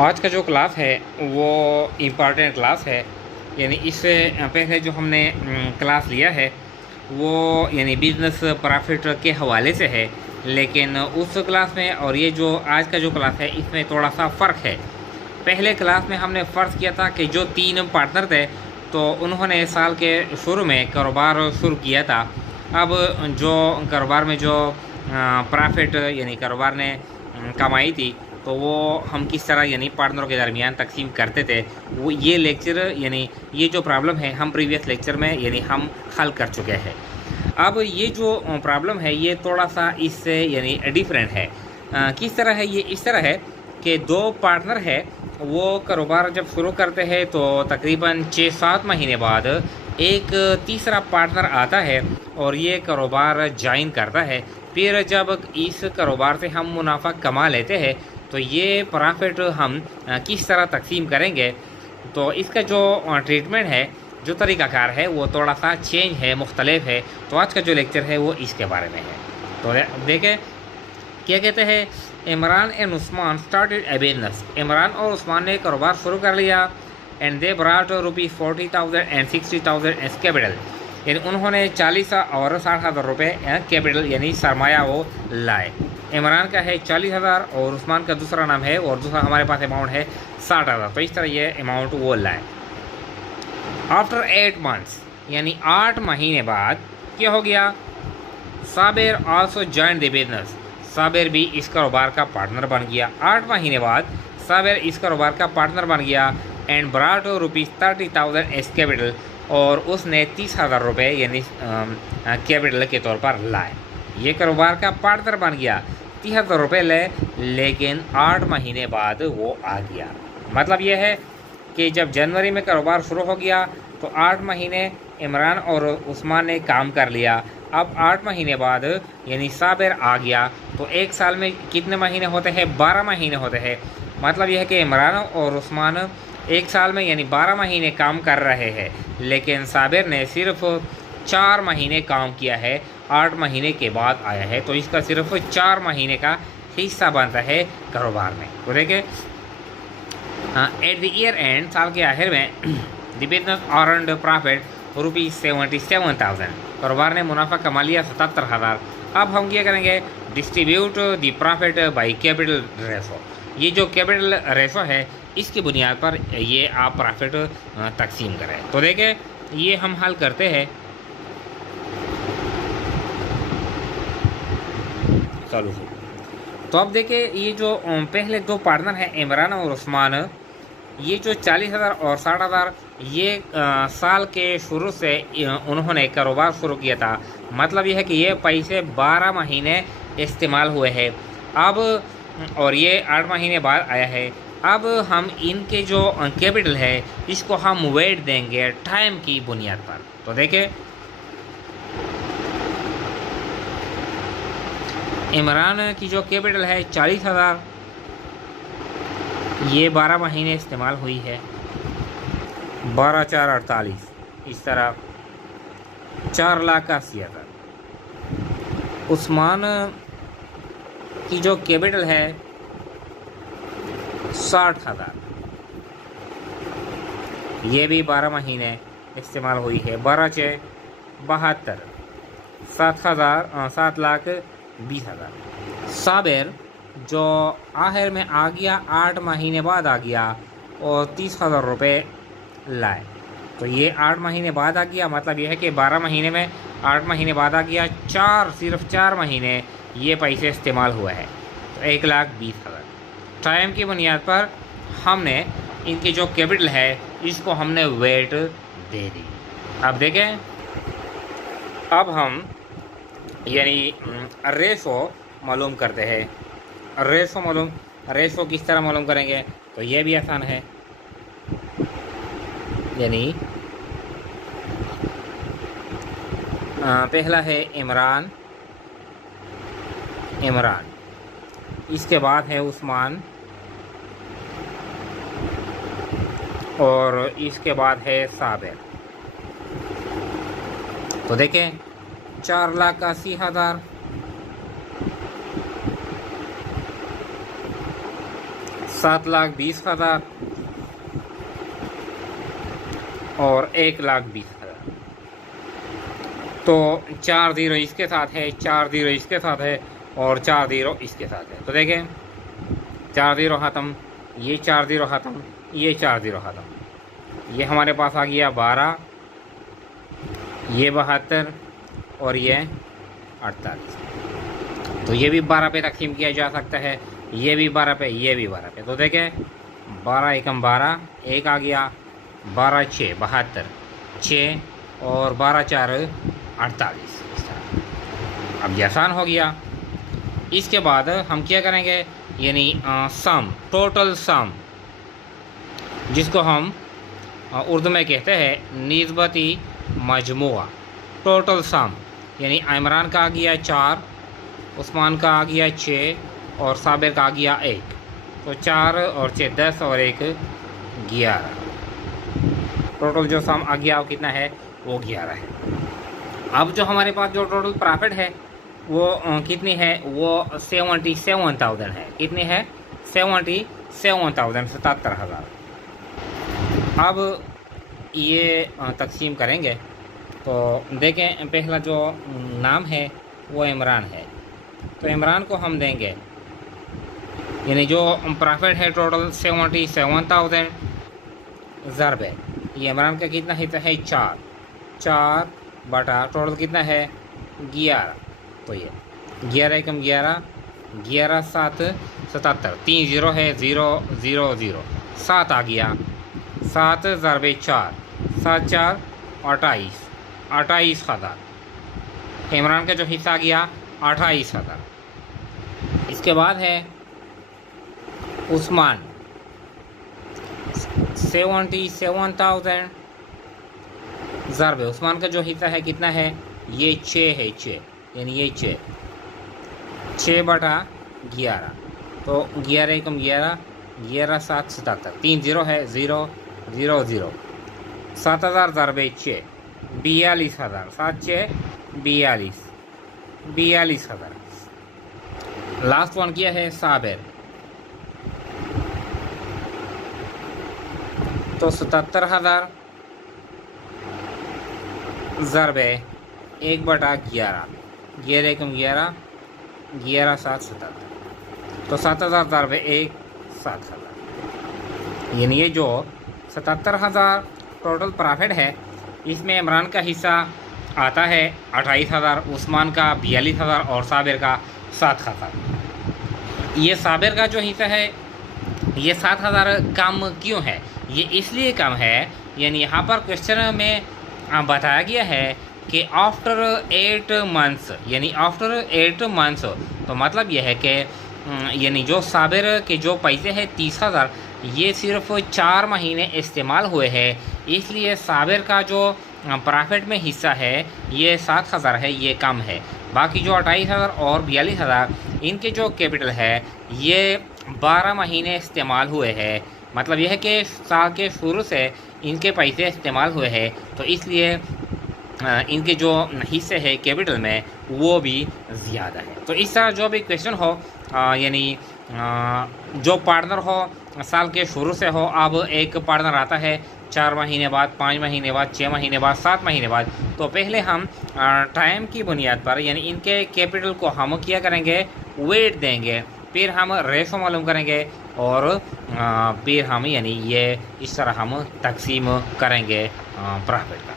आज का जो क्लास है वो इम्पॉर्टेंट क्लास है। यानी इससे पहले जो हमने क्लास लिया है वो यानी बिज़नेस प्रॉफिट के हवाले से है, लेकिन उस क्लास में और ये जो आज का जो क्लास है इसमें थोड़ा सा फ़र्क है। पहले क्लास में हमने फ़र्ज़ किया था कि जो 3 पार्टनर थे तो उन्होंने साल के शुरू में कारोबार शुरू किया था। अब जो कारोबार में जो प्रॉफिट यानी कारोबार ने कमाई थी तो वो हम किस तरह यानी पार्टनरों के दरमियान तकसीम करते थे, वो ये लेक्चर यानी ये जो प्रॉब्लम है हम प्रीवियस लेक्चर में यानी हम हल कर चुके हैं। अब ये जो प्रॉब्लम है ये थोड़ा सा इससे यानी डिफरेंट है। किस तरह है ये? इस तरह है कि 2 पार्टनर है, वो कारोबार जब शुरू करते हैं तो तकरीबन 6-7 महीने बाद एक तीसरा पार्टनर आता है और ये कारोबार ज्वाइन करता है। फिर जब इस कारोबार से हम मुनाफा कमा लेते हैं तो ये प्रॉफिट हम किस तरह तकसीम करेंगे, तो इसका जो ट्रीटमेंट है, जो तरीक़ाकार है वो थोड़ा सा चेंज है, मुख्तलिफ है। तो आज का जो लेक्चर है वो इसके बारे में है। तो देखें क्या कहते हैं। Imran and Usman started a business. Imran और उस्मान ने कारोबार शुरू कर लिया। And they brought ₹40,000 and 60,000 as capital. यानी उन्होंने 40 और 60,000 रुपये कैपिटल यानी सरमाया वो लाए। इमरान का है 40,000 और उस्मान का दूसरा नाम है और दूसरा हमारे पास अमाउंट है 60,000। तो इस तरह ये अमाउंट वो लाए। आफ्टर 8 मंथ्स यानी 8 महीने बाद क्या हो गया? Sabir also join the business. Sabir भी इस कारोबार का पार्टनर बन गया। 8 महीने बाद साबिर इस कारोबार का पार्टनर बन गया। एंड ब्राट ₹30,000 एज कैपिटल और उसने 30,000 रुपये यानी कैपिटल के तौर पर लाए। ये कारोबार का पार्टनर बन गया, 30,000 रुपये ले, लेकिन 8 महीने बाद वो आ गया। मतलब ये है कि जब जनवरी में कारोबार शुरू हो गया तो 8 महीने इमरान और उस्मान ने काम कर लिया। अब 8 महीने बाद यानी साबिर आ गया तो एक साल में कितने महीने होते हैं? 12 महीने होते हैं। मतलब यह है कि इमरान और उस्मान एक साल में यानी 12 महीने काम कर रहे हैं, लेकिन साबिर ने सिर्फ 4 महीने काम किया है, 8 महीने के बाद आया है। तो इसका सिर्फ 4 महीने का हिस्सा बनता है कारोबार में। तो देखिए एट द ईयर एंड, साल के आखिर में द बिजनेस अर्नड प्रॉफिट ₹77,000। कारोबार ने मुनाफा कमा लिया 77,000। अब हम क्या करेंगे? Distribute the profit by capital ratio. ये जो कैपिटल रेशो है इसकी बुनियाद पर ये आप प्रॉफिट तकसीम करें। तो देखिए ये हम हल करते हैं। चलो तो अब देखिए ये जो पहले 2 पार्टनर हैं इमरान और उस्मान, ये जो 40,000 और 60,000 ये साल के शुरू से उन्होंने कारोबार शुरू किया था। मतलब ये है कि ये पैसे 12 महीने इस्तेमाल हुए हैं अब, और ये 8 महीने बाद आया है। अब हम इनके जो कैपिटल है इसको हम वेट देंगे टाइम की बुनियाद पर। तो देखिए इमरान की जो कैपिटल है 40,000, ये 12 महीने इस्तेमाल हुई है, 12×4 48, इस तरह 4,80,000। उस्मान की जो कैपिटल है 60,000, ये भी 12 महीने इस्तेमाल हुई है, 12×6 72, 7,20,000। साबिर जो आखिर में आ गया 8 महीने बाद आ गया और 30,000 रुपये लाए। तो ये 8 महीने बाद आ गया, मतलब यह है कि 12 महीने में 8 महीने बाद आ गया, सिर्फ 4 महीने ये पैसे इस्तेमाल हुए हैं। तो 1,20,000 टाइम की बुनियाद पर हमने इनकी जो कैपिटल है इसको हमने वेट दे दी। अब देखें, अब हम यानी रेशो मालूम करते हैं। रेशो किस तरह मालूम करेंगे? तो ये भी आसान है। यानी पहला है इमरान, इसके बाद है उस्मान और इसके बाद है साबिर। तो देखें 4,80,000 7,20,000 और 1,20,000। तो 4 जीरो इसके साथ है, 4 जीरो इसके साथ है और 4 जीरो इसके साथ है। तो देखें 4 जीरो ख़त्म, ये 4 जीरो ख़त्म, ये 4 जीरो ख़त्म। ये हमारे पास आ गया 12, ये 72 और ये 48। तो ये भी 12 पे तकसीम किया जा सकता है, ये भी 12 पे, ये भी 12 पे। तो देखें 12 एकम 12, एक आ गया, 12 6 72, 6 और 12 4 48। अब ये आसान हो गया। इसके बाद हम क्या करेंगे, यानी सम, टोटल सम, जिसको हम उर्दू में कहते हैं निस्बती मजमुआ। टोटल सम यानी इमरान का आ गया 4, उस्मान का आ गया 6 और साबिर का आ गया 1। तो 4 और 6 10 और 1 11। टोटल जो सम आ गया वो कितना है, वो 11 है। अब जो हमारे पास जो टोटल प्रॉफिट है वो कितनी है, वो 77,000 है। कितनी है, 77,000, 77,000। अब ये तकसीम करेंगे तो देखें पहला जो नाम है वो इमरान है। तो इमरान को हम देंगे, यानी जो प्रॉफिट है टोटल 77,000 ज़रब है, ये इमरान का कितना हिस्सा है, 4 बटा टोटल कितना है 11। तो ये 11 एकम 11, 11 7 77, 3 जीरो है, 0 0 0, 7 आ गया, 7 ज़रब 4, 7 4 28, 28,000। इमरान का जो हिस्सा आ गया 28,000। इसके बाद है उस्मान, 77,000 ज़रब उस्मान का जो हिस्सा है कितना है, ये 6 है, 6 यानी ये 6 बटा 11। तो 11 एकम 11, 11 7 77, 3 जीरो है, 0 0 0, 7,000 ज़रब 6, 42,000, 7 6 42, 42,000। लास्ट वन किया है साबिर, तो 77,000 ज़रब 1 बटा 11, 11 एकम 11, 11 7 77, तो 7,000 ज़रब 1 7,000। यानी ये जो 77,000 टोटल प्रॉफिट है, इसमें इमरान का हिस्सा आता है 28,000, उस्मान का 42,000 और साबिर का 7,000। ये साबिर का जो हिस्सा है ये 7,000 कम क्यों है, ये इसलिए कम है, यानी यहाँ पर क्वेश्चन में बताया गया है कि आफ्टर 8 मंथ्स, यानी आफ्टर 8 मंथ्स। तो मतलब यह है कि यानी जो साबिर के जो पैसे हैं 30,000, ये सिर्फ 4 महीने इस्तेमाल हुए हैं, इसलिए साबिर का जो प्रॉफिट में हिस्सा है ये 7,000 है, ये कम है। बाकी जो 28,000 और 42,000 इनके जो कैपिटल है ये 12 महीने इस्तेमाल हुए हैं। मतलब यह है कि साल के शुरू से इनके पैसे इस्तेमाल हुए हैं, तो इसलिए इनके जो हिस्से है कैपिटल में वो भी ज़्यादा है। तो इस तरह जो भी क्वेश्चन हो, यानी जो पार्टनर हो साल के शुरू से हो, अब एक पार्टनर आता है 4 महीने बाद, 5 महीने बाद, 6 महीने बाद, 7 महीने बाद, तो पहले हम टाइम की बुनियाद पर यानी इनके कैपिटल को हम क्या करेंगे, वेट देंगे, फिर हम रेशो मालूम करेंगे और फिर हम यानी ये इस तरह हम तकसीम करेंगे प्रॉफिट का।